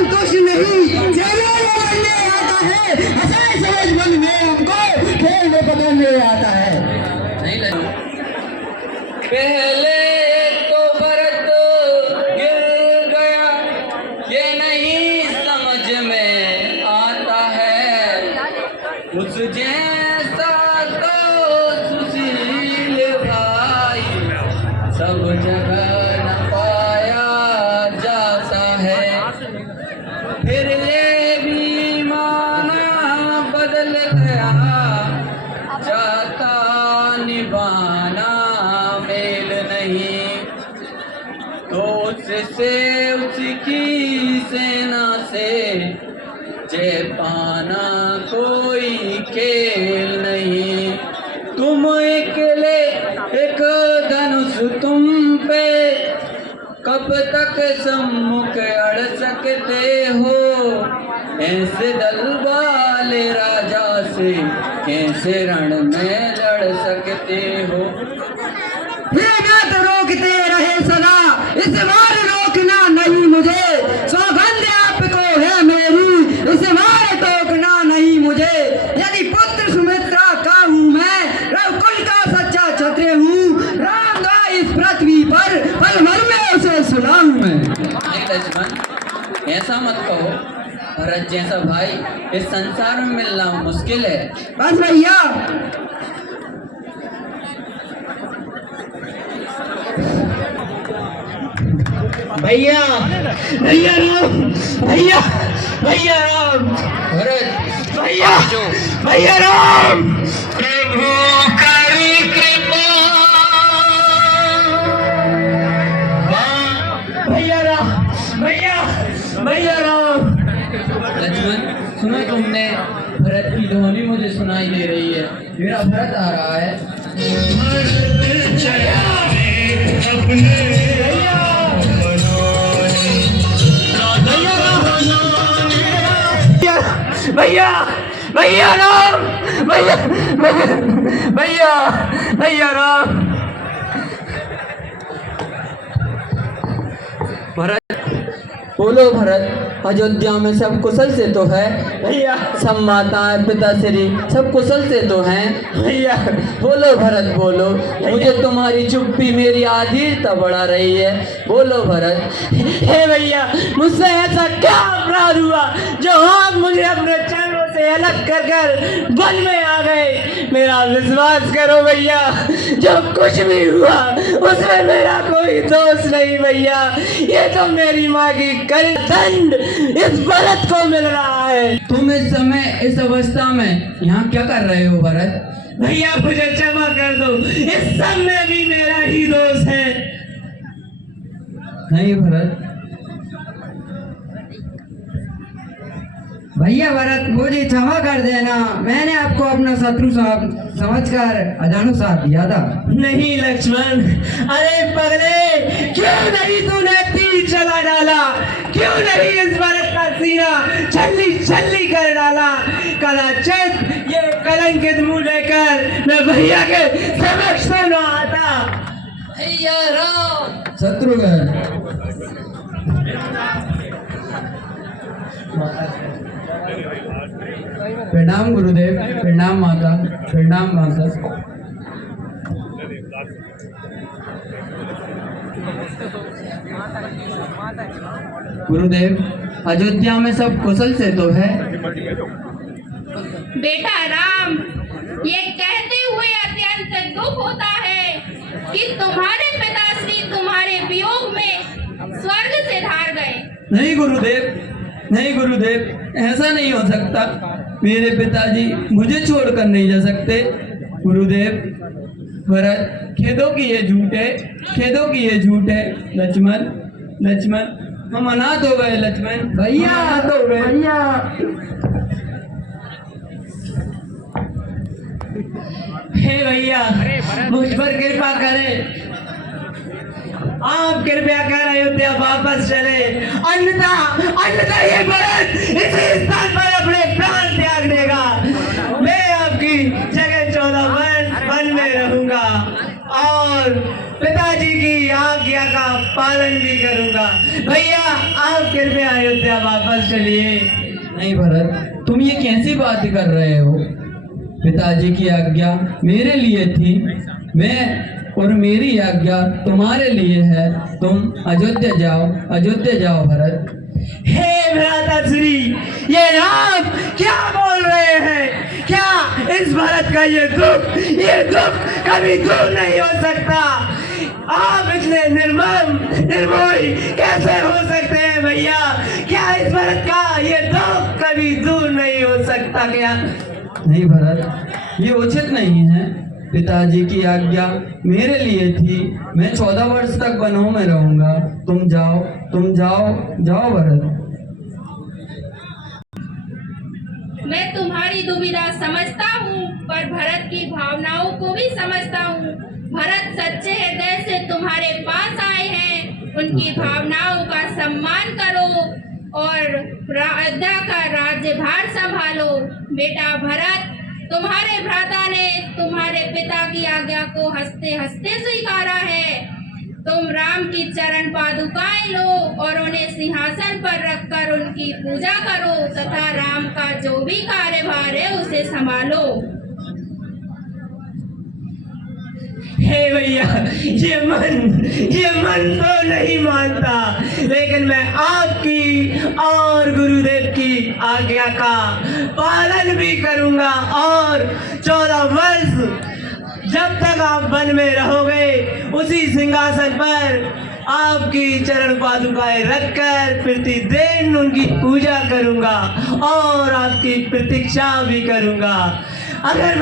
संतुष्ट नहीं, चलो बनने आता है, असहाय समझ मन में हमको खेल में बदलने आता है। नहीं लगी। पहले तो भरत गिर गया, ये नहीं समझ में आता है, उस जैसा तो सुशील भाई सब जगह न पाया जाता है। फिर ये भी माना बदल गया, जाता निभाना मेल नहीं, तो उससे उसकी सेना से जय पाना कोई खेल नहीं। तुम अकेले एक धनुष तुम पे कब तक सम्मुख अड़ सकते हो, ऐसे दल वाले राजा से कैसे रण में लड़ सकते हो। ये बात रोकते रहे सदा, इस बार रोकना नहीं मुझे, सौगंध आपको है मेरी, इस बार टोकना नहीं मुझे। यदि पुत्र सुमित्रा का हूँ मैं, रघुकुल का सच्चा क्षत्रिय हूँ, राम का इस पृथ्वी पर पल भर में उसे सुना हूँ मैं। नहीं लक्ष्मण, ऐसा मत कहो, भरत जैसा भाई इस संसार में मिलना मुश्किल है। बस भैया, भैया भैया राम, भैया भैया राम, भरत भैया भैया राम, प्रभु करी कृपा, भैया राम, भैया भैया राम। लक्ष्मण सुनो, तुमने भरत की ध्वनि मुझे सुनाई दे रही है, मेरा भरत आ रहा है। भैया भैया राम, भैया भैया भैया राम। भरत बोलो भरत, अयोध्या में सब कुशल से तो है? भैया सब माताएं पिताश्री सब कुशल से तो हैं? भैया बोलो भरत बोलो, मुझे तुम्हारी चुप्पी मेरी आधीरता बढ़ा रही है, बोलो भरत। हे भैया, मुझसे ऐसा क्या अपराध हुआ जो आप मुझे अपने चरणों से अलग कर कर वन में आ गए? मेरा विश्वास करो भैया, जो कुछ भी हुआ उसमें मेरा कोई दोष नहीं भैया, ये तो मेरी माँ की कड़ी दंड इस भरत को मिल रहा है। तुम इस समय इस अवस्था में यहाँ क्या कर रहे हो भरत? भैया मुझे क्षमा कर दो, इस सब में भी मेरा ही दोष है। नहीं भरत, भैया भरत मुझे क्षमा कर देना, मैंने आपको अपना शत्रु समझकर अजानो साथ दिया था। नहीं लक्ष्मण, अरे पगले, क्यों नहीं तूने तीर चला डाला? क्यों नहीं इस भरत का सीना छल्ली छल्ली कर डाला? कदाचित ये कलंकित मुंह लेकर मैं भैया के समक्ष तो न आता। भैया राम। शत्रुघ्न, प्रणाम गुरुदेव, प्रणाम माता, प्रणाम माता। गुरुदेव, अयोध्या में सब कुशल से तो है? बेटा राम, ये कहते हुए अत्यंत दुख होता है कि तुम्हारे पिताश्री तुम्हारे वियोग में स्वर्ग से धार गए। नहीं गुरुदेव, नहीं गुरुदेव, ऐसा नहीं हो सकता, मेरे पिताजी मुझे छोड़कर नहीं जा सकते। गुरुदेव, भरत खेदों की ये झूठ है, खेदों की ये झूठ है। लक्ष्मण, लक्ष्मण, हम अनाथ हो गए लक्ष्मण, भैया अनाथ हो गए। भैया हे भैया, मुझ पर कृपा करें, आप कृपया कर अयोध्या वापस चले, अन्यथा अन्यथा ये भरत इसी स्थान पर अपने प्राण त्याग देगा। मैं आपकी जगह 14 वर्ष वन में रहूंगा और पिताजी की आज्ञा का पालन भी करूंगा। भैया आप कृपया अयोध्या वापस चलिए। नहीं भरत, तुम ये कैसी बात कर रहे हो? पिताजी की आज्ञा मेरे लिए थी, मैं और मेरी आज्ञा तुम्हारे लिए है। तुम अयोध्या जाओ भरत। हे भ्राताश्री, ये आप क्या बोल रहे हैं? क्या इस भरत का ये दुख कभी दूर नहीं हो सकता? आप इतने निर्मोही कैसे हो सकते हैं भैया? क्या इस भरत का ये दुख कभी दूर नहीं हो सकता क्या? नहीं भरत, ये उचित नहीं है। पिताजी की आज्ञा मेरे लिए थी, मैं 14 वर्ष तक वनों में रहूंगा। तुम जाओ भरत। मैं तुम्हारी दुविधा समझता हूँ, पर भरत की भावनाओं को भी समझता हूँ। भरत सच्चे हृदय से तुम्हारे पास आए हैं, उनकी भावनाओं का सम्मान करो और अयोध्या का राज्यभार संभालो। बेटा भरत, तुम्हारे भ्राता ने तुम्हारे पिता की आज्ञा को हंसते हंसते स्वीकारा है। तुम राम की चरण पादुकाएं लो और उन्हें सिंहासन पर रखकर उनकी पूजा करो तथा राम का जो भी कार्यभार है उसे संभालो। हे भैया, ये मन तो नहीं मानता, लेकिन मैं आपकी और गुरुदेव की आज्ञा का पालन भी करूंगा और 14 वर्ष जब तक आप वन में रहोगे उसी सिंहासन पर आपकी चरण पादुकाएं रखकर प्रतिदिन उनकी पूजा करूंगा और आपकी प्रतीक्षा भी करूंगा। अगर